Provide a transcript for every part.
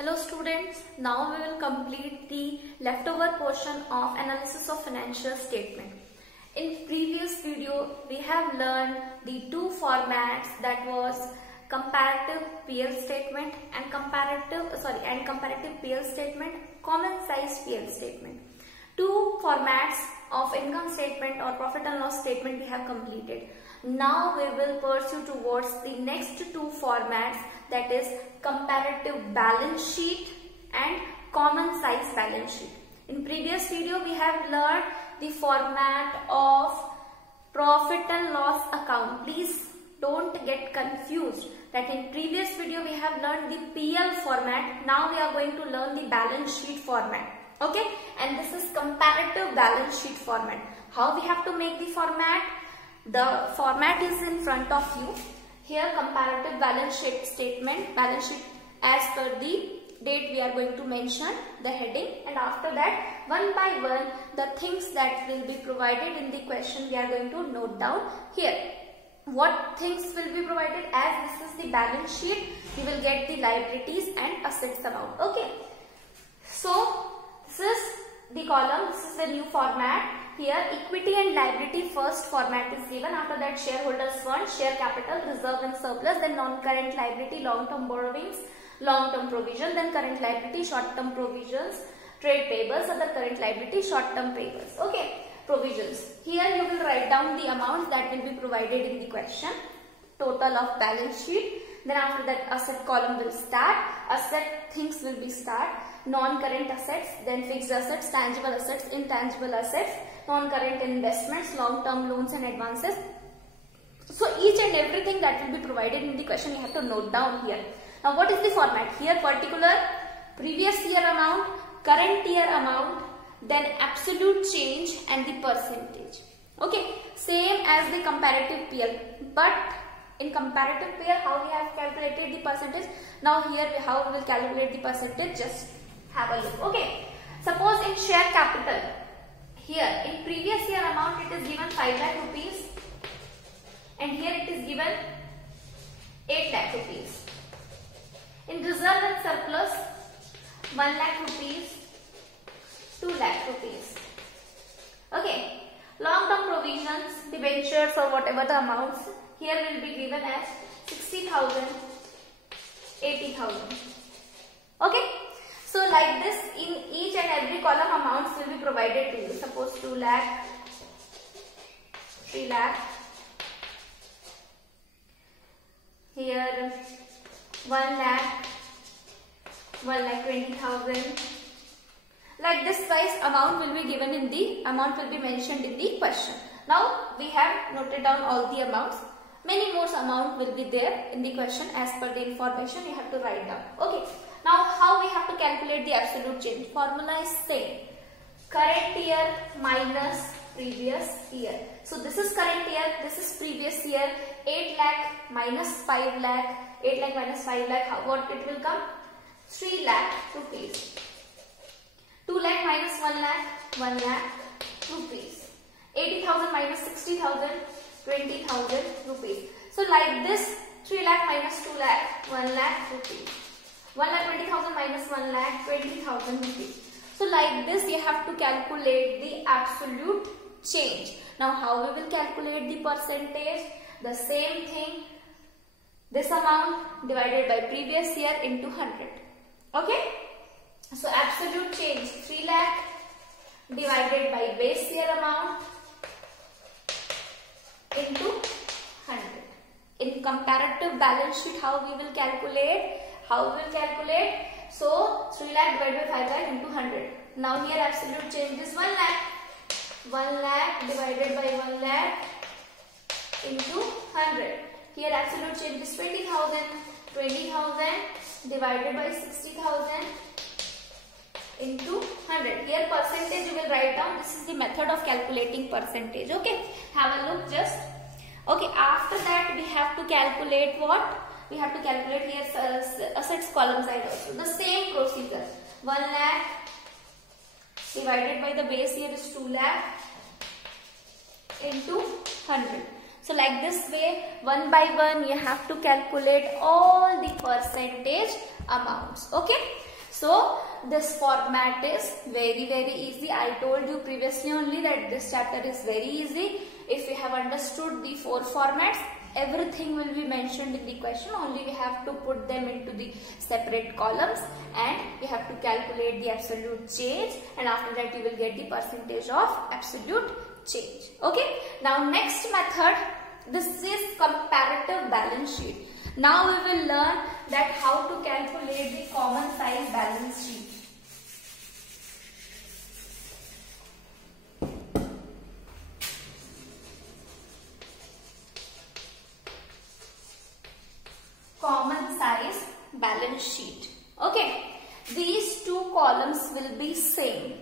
Hello students, now we will complete the leftover portion of analysis of financial statement. In previous video, we have learned the two formats, that was comparative PL statement and comparative PL statement, common size PL statement. Two formats of income statement or profit and loss statement we have completed. Now we will pursue towards the next two formats, that is comparative balance sheet and common size balance sheet. In previous video we have learned the format of profit and loss account. Please don't get confused that in previous video we have learned the PL format. Now we are going to learn the balance sheet format. Okay, and this is comparative balance sheet format. How we have to make the format? The format is in front of you. Here comparative balance sheet statement, balance sheet as per the date we are going to mention the heading, and after that one by one the things that will be provided in the question we are going to note down here. What things will be provided? As this is the balance sheet, you will get the liabilities and assets amount. Okay, so this is the column, this is the new format. Here equity and liability first format is given, after that shareholders fund, share capital, reserve and surplus, then non-current liability, long-term borrowings, long-term provision, then current liability, short-term provisions, trade payables, other current liability, short-term payables. Okay, provisions. Here you will write down the amount that will be provided in the question, total of balance sheet. Then after that asset column will start, asset things will be start, non-current assets, then fixed assets, tangible assets, intangible assets, non-current investments, long-term loans and advances. So each and everything that will be provided in the question you have to note down here. Now what is the format? Here particular, previous year amount, current year amount, then absolute change and the percentage. Okay, same as the comparative PL, but in comparative PL how we have calculated the percentage. Now here how we will calculate the percentage, just have a look. Okay, suppose in share capital, here in previous year amount it is given 5 lakh rupees and here it is given 8 lakh rupees. In reserve and surplus 1 lakh rupees, 2 lakh rupees. Okay, long-term provisions, debentures or whatever the amounts, here will be given as 60,000, 80,000. Okay, so like this in each and every column amounts will be provided to you. Suppose 2 lakh, 3 lakh, here 1 lakh, 1,20,000. Like this wise amount will be given in the, amount will be mentioned in the question. Now we have noted down all the amounts. Many more amount will be there in the question as per the information you have to write down. Okay. Now how we have to calculate the absolute change? Formula is same. Current year minus previous year. So this is current year, this is previous year. 8 lakh minus 5 lakh. 8 lakh minus 5 lakh, what it will come? 3 lakh rupees. 2 lakh minus 1 lakh, 1 lakh rupees. 80,000 minus 60,000, 20,000 rupees. So like this, 3 lakh minus 2 lakh, 1 lakh rupees. 1,20,000 minus 1 lakh, 20,000 rupees. So like this you have to calculate the absolute change. Now how we will calculate the percentage? The same thing, this amount divided by previous year into 100. Okay, so absolute change 3 lakh divided by base year amount into 100. In comparative balance sheet how we will calculate? So 3 lakh divided by 5 lakh into 100. Now here absolute change is 1 lakh. 1 lakh divided by 1 lakh into 100. Here absolute change is 20,000. 20,000 divided by 60,000 into 100. Here percentage you will write down. This is the method of calculating percentage. Okay, have a look just. Okay, after that we have to calculate what? We have to calculate here assets column side also. The same procedure. 1 lakh divided by the base year is 2 lakh into 100. So like this way, one by one you have to calculate all the percentage amounts. Okay. So this format is very easy. I told you previously only that this chapter is very easy. If you have understood the 4 formats, everything will be mentioned in the question. Only we have to put them into the separate columns and we have to calculate the absolute change, and after that you will get the percentage of absolute change. Okay. Now next method, this is comparative balance sheet. Now we will learn that how to calculate the common size balance sheet. Common size balance sheet. Okay. These 2 columns will be same.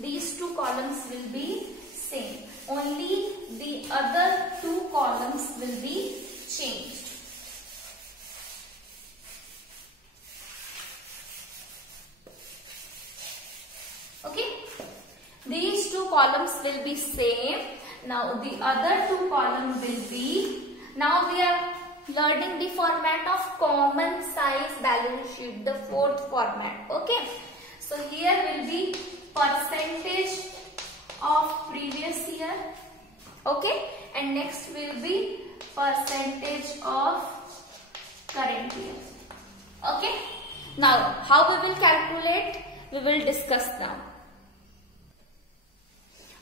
These 2 columns will be same. Only the other 2 columns will be changed. Okay. These 2 columns will be same. Now the other 2 columns will be, now we are learning the format of common size balance sheet, the 4th format. Okay. So here will be percentage of previous year. Okay. And next will be percentage of current year. Okay. Now how we will calculate, we will discuss now.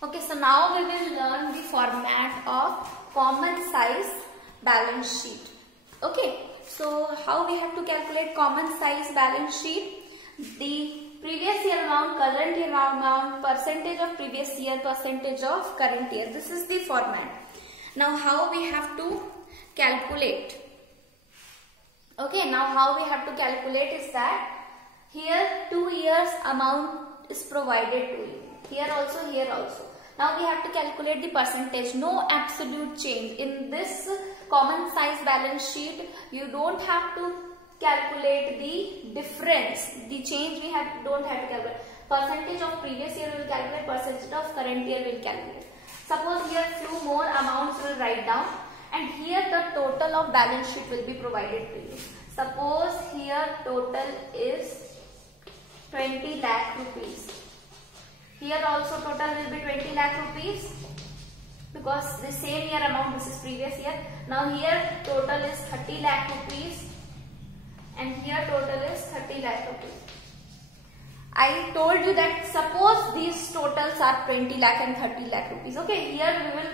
Okay, so now we will learn the format of common size balance sheet. Okay, so how we have to calculate common size balance sheet? The previous year amount, current year amount, percentage of previous year, percentage of current year. This is the format. Now how we have to calculate? Okay, now how we have to calculate is that here 2 years amount is provided to you. Here also, here also. Now we have to calculate the percentage, no absolute change. In this common size balance sheet, you don't have to calculate the difference, the change we don't have to calculate. Percentage of previous year we will calculate, percentage of current year we will calculate. Suppose here few more amounts will write down, and here the total of balance sheet will be provided to you. Suppose here total is 20 lakh rupees. Here also total will be 20 lakh rupees because the same year amount, this is previous year. Now here total is 30 lakh rupees and here total is 30 lakh rupees. I told you that suppose these totals are 20 lakh and 30 lakh rupees. Okay, here we will,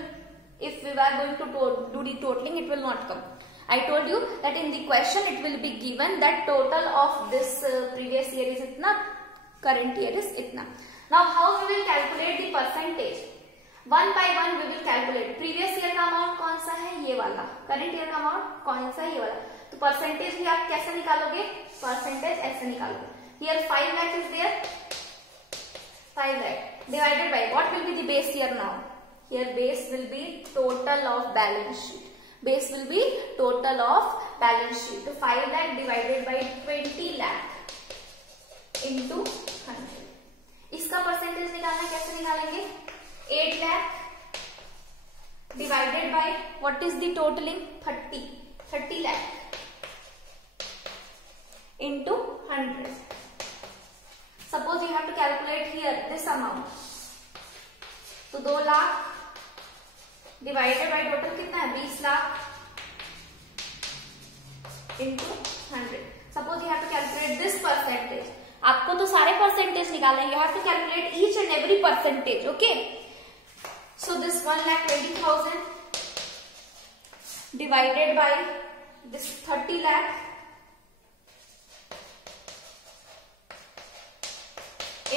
if we are going to do the totaling, it will not come. I told you that in the question it will be given that total of this previous year is itna, current year is itna. Now how we will calculate the percentage? One by one we will calculate. Previous year का amount कौन सा है? ये वाला. Current year का amount कौन सा है? ये वाला. तो percentage भी आप कैसे निकालोगे? Percentage ऐसे निकालोगे. Here 5 lakh is there. 5 lakh divided by what will be the base year now? Here base will be total of balance sheet. Base will be total of balance sheet. So 5 lakh divided by 20 lakh into 100. इसका percentage निकालना कैसे निकालेंगे? 8 lakh divided by what is the totaling? 30 lakh into 100. Suppose you have to calculate here this amount. तो 2 lakh divided by total कितना है? 20 lakh into 100. Suppose you have to calculate this percentage. आपको तो सारे परसेंटेज निकालना है. You have to calculate each and every percentage. Okay. So this 1,20,000 divided by this 30 lakh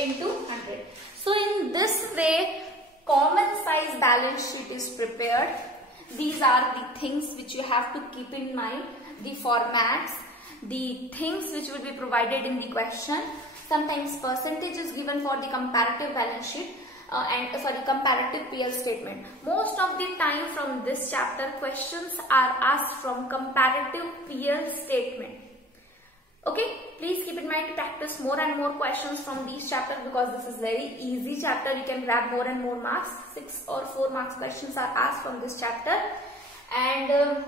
into 100. So in this way, common size balance sheet is prepared. These are the things which you have to keep in mind. The formats, the things which will be provided in the question. Sometimes percentage is given for the comparative balance sheet and for the comparative PL statement. Most of the time from this chapter questions are asked from comparative PL statement. Okay, please keep in mind to practice more and more questions from these chapters because this is very easy chapter. You can grab more and more marks. 6 or 4 marks questions are asked from this chapter. And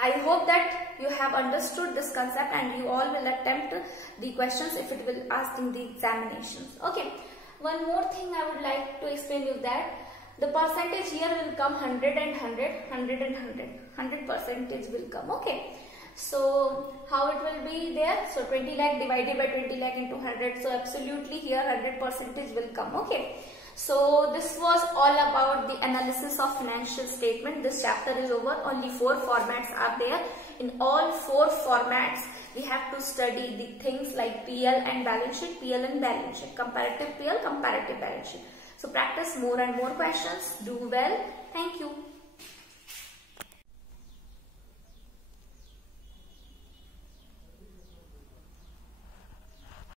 I hope that you have understood this concept and you all will attempt the questions if it will ask in the examinations. Okay. One more thing I would like to explain you that the percentage here will come 100 and 100, 100 and 100. 100 percentage will come. Okay. So how it will be there? So 20 lakh divided by 20 lakh into 100. So absolutely here 100 percentage will come. Okay. So this was all about the analysis of financial statement. This chapter is over. Only 4 formats are there. In all 4 formats, we have to study the things like PL and balance sheet, PL and balance sheet, comparative PL, comparative balance sheet. So practice more and more questions. Do well. Thank you.